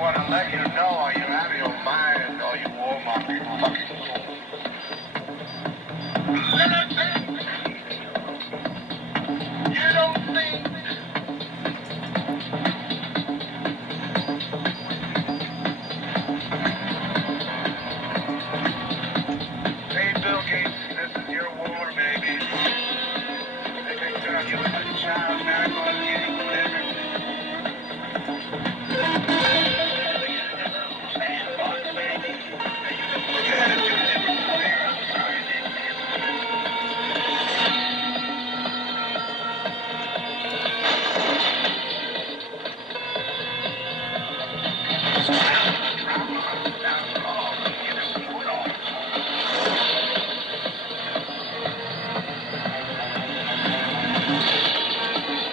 want to let you know, are you out of your mind, or you warm-up fucking fool? You don't think hey, Bill Gates, this is your war, baby. They can tell you as a child, now I'm going to get you better. Sandbox, baby. You gotta do everything there. I'm sorry,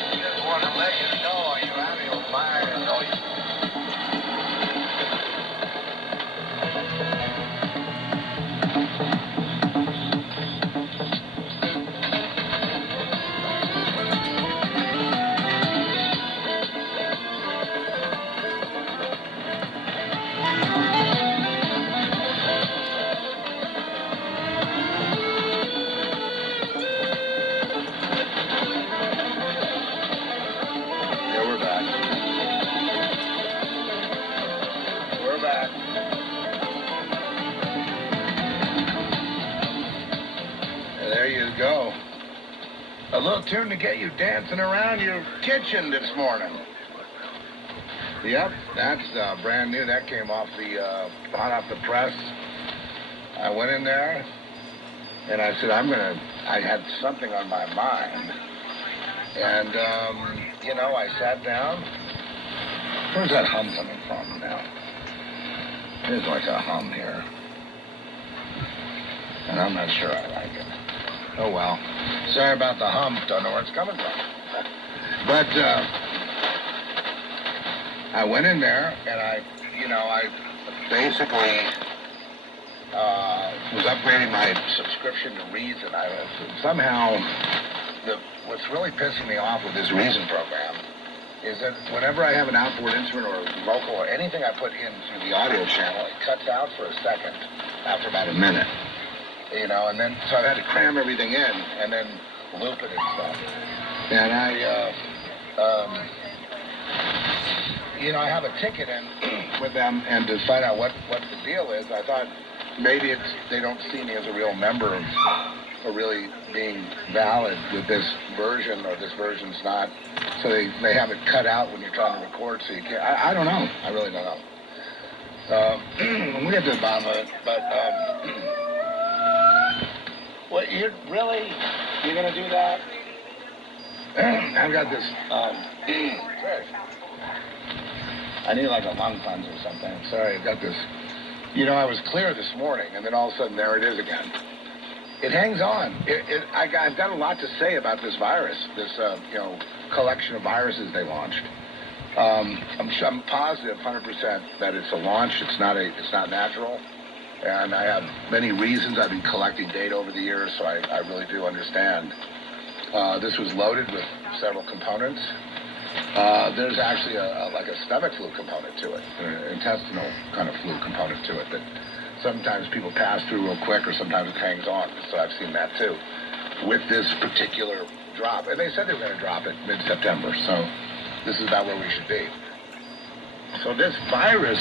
just want to let you know, are you out of your mind? Or you yeah, we're back. We're back. And there you go. A little tune to get you dancing around your kitchen this morning. Yep, that's brand new. That came off the hot off the press. I went in there and I said, I had something on my mind. And, I sat down. Where's that hum coming from now? There's like a hum here. And I'm not sure I like it. Oh, well. Sorry about the hum. Don't know where it's coming from. But I went in there and I basically was upgrading my subscription to Reason. What's really pissing me off with this Reason program is that whenever I have an outboard instrument or vocal or anything I put in through the audio channel, it cuts out for a second after about a minute. And then, so I've had to cram everything in and then loop it and stuff. And I have a ticket in with them, and to find out what the deal is, I thought maybe they don't see me as a real member or really being valid with this version, or this version's not. So they have it cut out when you're trying to record, so you can't. I don't know. I really don't know. We'll get to the bottom of it, but what, you're gonna do that? I've got this, I need like a lung cleanser or something. Sorry, I've got this, I was clear this morning, and then all of a sudden there it is again. It hangs on. I've got a lot to say about this virus, this, collection of viruses they launched. I'm positive 100% that it's a launch. It's not natural. And I have many reasons. I've been collecting data over the years, so I really do understand. This was loaded with several components. There's actually like a stomach flu component to it, an intestinal kind of flu component to it that sometimes people pass through real quick, or sometimes it hangs on. So I've seen that too with this particular drop. And they said they were going to drop it mid-September, so this is about where we should be. So this virus,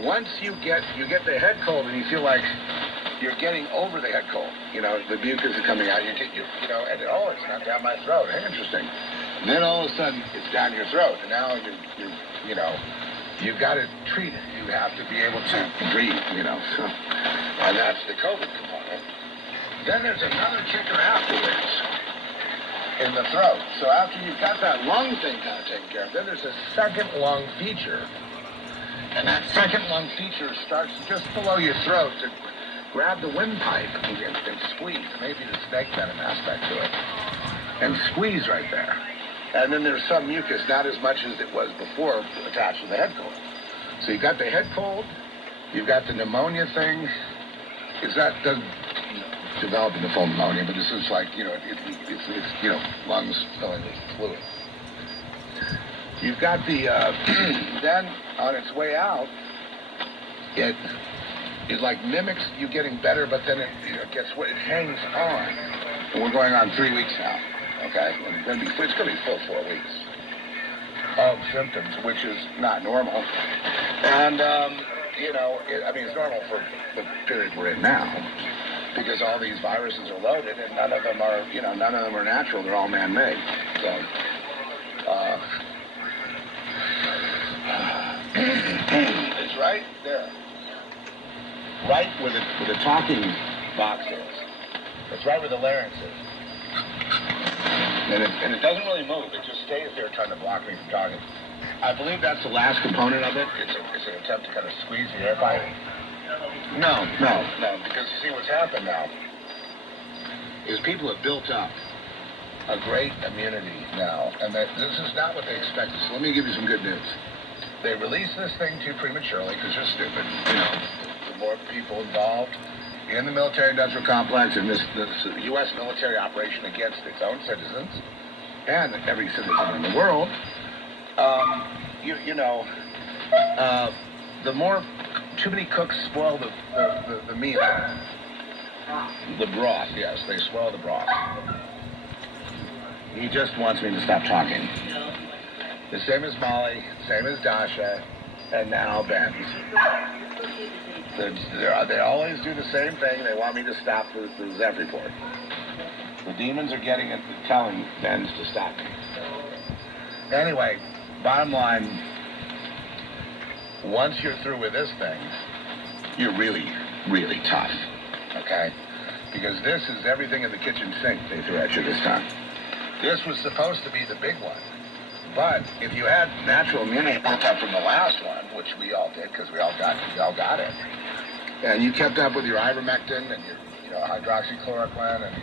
once you get the head cold and you feel like you're getting over the head cold, the mucus is coming out, and it's not down my throat. Hey, interesting. And then all of a sudden it's down your throat, and now you've got to treat it. You have to be able to breathe, and that's the COVID component. Then there's another kicker afterwards in the throat. So after you've got that lung thing kind of taken care of, then there's a second lung feature. And that second lung feature starts just below your throat to grab the windpipe and squeeze. Maybe the snake venom aspect to it. And squeeze right there. And then there's some mucus, not as much as it was before, attached to the head cold. So you've got the head cold, you've got the pneumonia thing. Doesn't develop into full pneumonia, but it's like, it's lungs filling with fluid. You've got the, then on its way out, it like mimics you getting better, but then it hangs on. And we're going on 3 weeks now, okay? And it's going to be full 4 weeks of symptoms, which is not normal. And, it's normal for the period we're in now, because all these viruses are loaded, and none of them are natural. They're all man-made. So, it's right there. Right where the talking box is. It's right where the larynx is. And it doesn't really move. It just stays there trying to block me from talking. I believe that's the last component of it. It's an attempt to kind of squeeze the air by. No. Because you see what's happened now is people have built up a great immunity now. And this is not what they expected. So let me give you some good news. They released this thing too prematurely because they're stupid. The more people involved in the military-industrial complex and this U.S. military operation against its own citizens and every citizen in the world, the more too many cooks spoil the meal. The broth, yes, they spoil the broth. He just wants me to stop talking. The same as Molly, same as Dasha, and now Ben's. They always do the same thing. They want me to stop the Zeph report. The demons are getting it, telling Ben's to stop me. Anyway, bottom line, once you're through with this thing, you're really, really tough, okay? Because this is everything in the kitchen sink they threw at you this time. This was supposed to be the big one. But if you had natural immunity built up from the last one, which we all did because we all got it, and you kept up with your ivermectin and your hydroxychloroquine and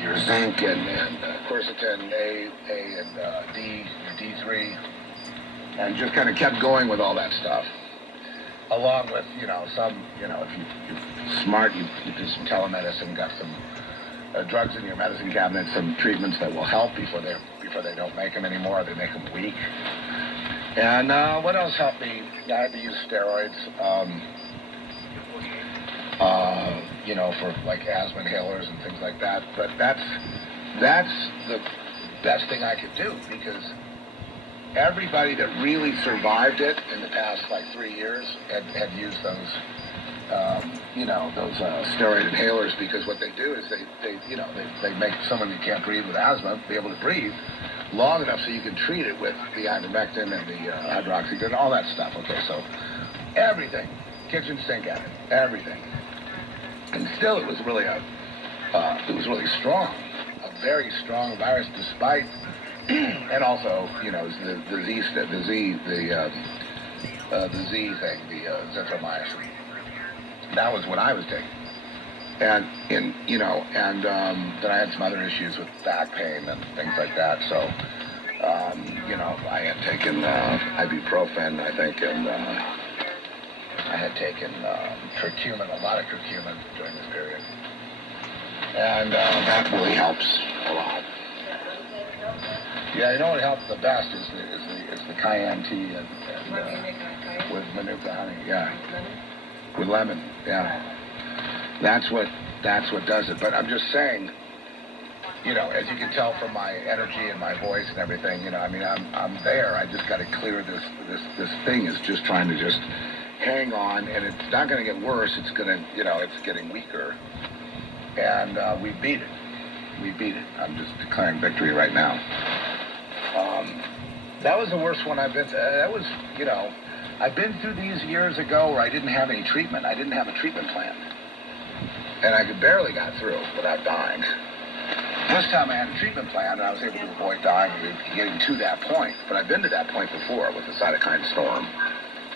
your zinc and quercetin A and D, your D3, and just kind of kept going with all that stuff. Along with, if you're smart, you do some telemedicine, got some drugs in your medicine cabinet, some treatments that will help before they don't make them anymore. They make them weak. And what else helped me? I had to use steroids, for like asthma inhalers and things like that. But that's the best thing I could do, because everybody that really survived it in the past 3 years had used those steroid inhalers, because what they do is they make someone who can't breathe with asthma be able to breathe long enough so you can treat it with the ivermectin and the hydroxychloroquine, all that stuff. Okay, so everything, kitchen sink at it, everything, and still it was really strong, a very strong virus, despite, and also the Z thing, the zithromycin. That was what I was taking. And then I had some other issues with back pain and things like that. So, I had taken ibuprofen, I think, and I had taken curcumin, a lot of curcumin during this period. And that really helps a lot. Yeah, what helps the best is the cayenne tea and with Manuka honey, yeah. With lemon, yeah. That's what does it. But I'm just saying, as you can tell from my energy and my voice and everything, I'm there. I just got to clear this thing is just trying to just hang on, and it's not going to get worse. It's going to, it's getting weaker. And we beat it. We beat it. I'm just declaring victory right now. That was the worst one I've been through. That was, I've been through these years ago where I didn't have any treatment. I didn't have a treatment plan. And I barely got through without dying. This time I had a treatment plan, and I was able to avoid dying and getting to that point. But I've been to that point before with the cytokine storm,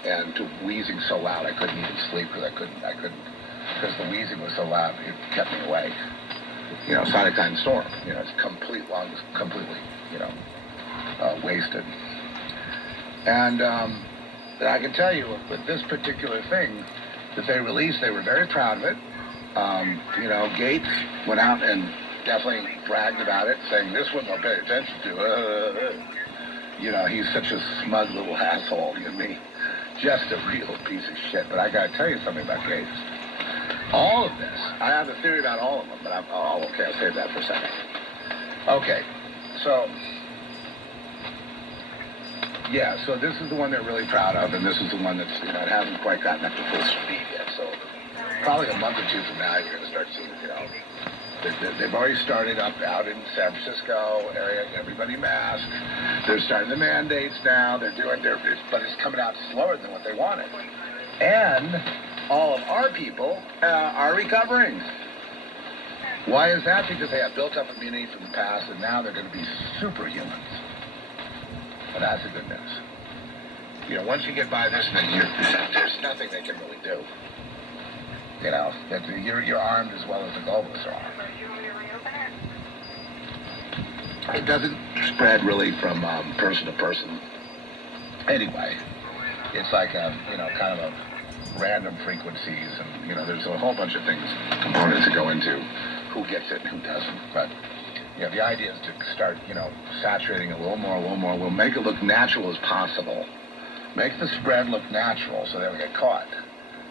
and to wheezing so loud I couldn't even sleep because because the wheezing was so loud it kept me awake. Cytokine storm. It's complete lungs, completely, wasted. And I can tell you with this particular thing that they released, they were very proud of it. Gates went out and definitely bragged about it, saying this one they'll pay attention to. You know, he's such a smug little asshole, you know me. Just a real piece of shit. But I gotta tell you something about Gates. All of this, I have a theory about all of them, but okay, I'll save that for a second. Okay, so, yeah, so this is the one they're really proud of, and this is the one that's, it hasn't quite gotten up to full speed yet, so probably a month or two from now, you're going to start seeing, they've already started out in San Francisco area, everybody masked. They're starting the mandates now. But it's coming out slower than what they wanted. And all of our people are recovering. Why is that? Because they have built up immunity from the past, and now they're going to be superhumans. And that's the good news. Once you get by this thing, there's nothing they can really do. You're armed as well as the globalists are armed. It doesn't spread really from person to person. Anyway, it's like kind of a random frequencies, and there's a whole bunch of components that go into who gets it and who doesn't. But the idea is to start saturating a little more. We'll make it look natural as possible. Make the spread look natural so they don't get caught.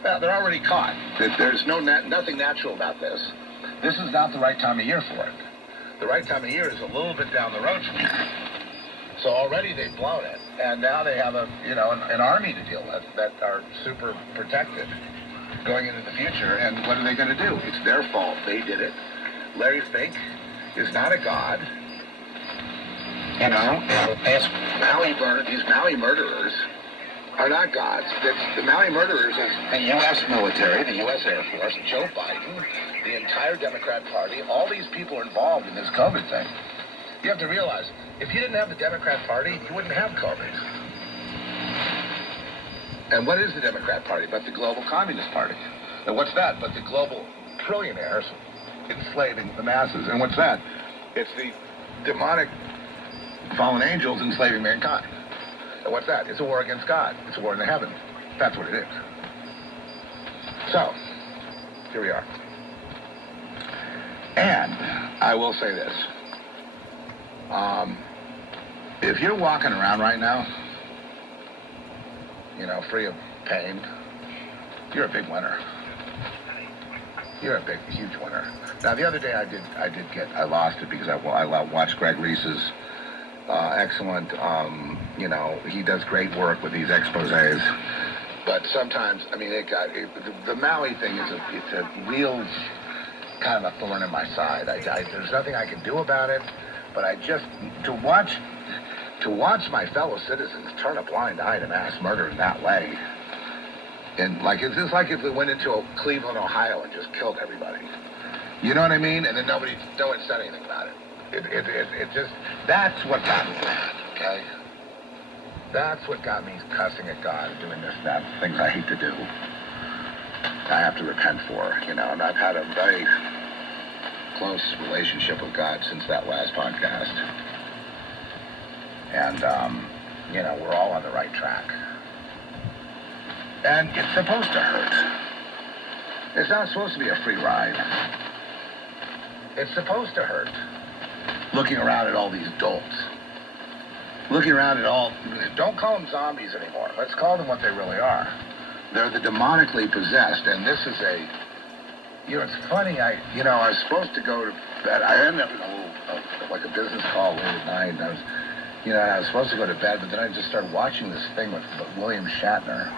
Well, they're already caught. There's nothing natural about this. This is not the right time of year for it. The right time of year is a little bit down the road from here. So already they've blown it, and now they have an army to deal with that are super protected going into the future. And what are they going to do? It's their fault. They did it. Larry Fink is not a god. These Maui murderers are not gods. The Maui murderers is the U.S. military, the U.S. Air Force, Joe Biden, the entire Democrat Party. All these people are involved in this COVID thing. You have to realize, if you didn't have the Democrat Party, you wouldn't have COVID. And what is the Democrat Party but the global Communist Party? And what's that but the global trillionaires enslaving the masses? And what's that? It's the demonic fallen angels enslaving mankind. And what's that? It's a war against God. It's a war in the heavens. That's what it is. So, here we are. And I will say this. If you're walking around right now, free of pain, you're a big winner. You're a big, huge winner. Now, the other day I lost it because I watched Greg Reese's excellent, he does great work with these exposés. But sometimes, the Maui thing it's a real kind of a thorn in my side. There's nothing I can do about it, but to watch my fellow citizens turn a blind eye to mass murder in that way, and it's just like if we went into Cleveland, Ohio, and just killed everybody. You know what I mean? And then no one said anything about it. It just, that's what got me mad, okay? That's what got me cussing at God and doing this and that, things I hate to do. I have to repent for, and I've had a very close relationship with God since that last podcast. And, we're all on the right track. And it's supposed to hurt. It's not supposed to be a free ride. It's supposed to hurt. Looking around at all these dolts. Looking around at don't call them zombies anymore. Let's call them what they really are. They're the demonically possessed, and this is it's funny, I was supposed to go to bed. I ended up in a business call late at night, and I was supposed to go to bed, but then I just started watching this thing with William Shatner.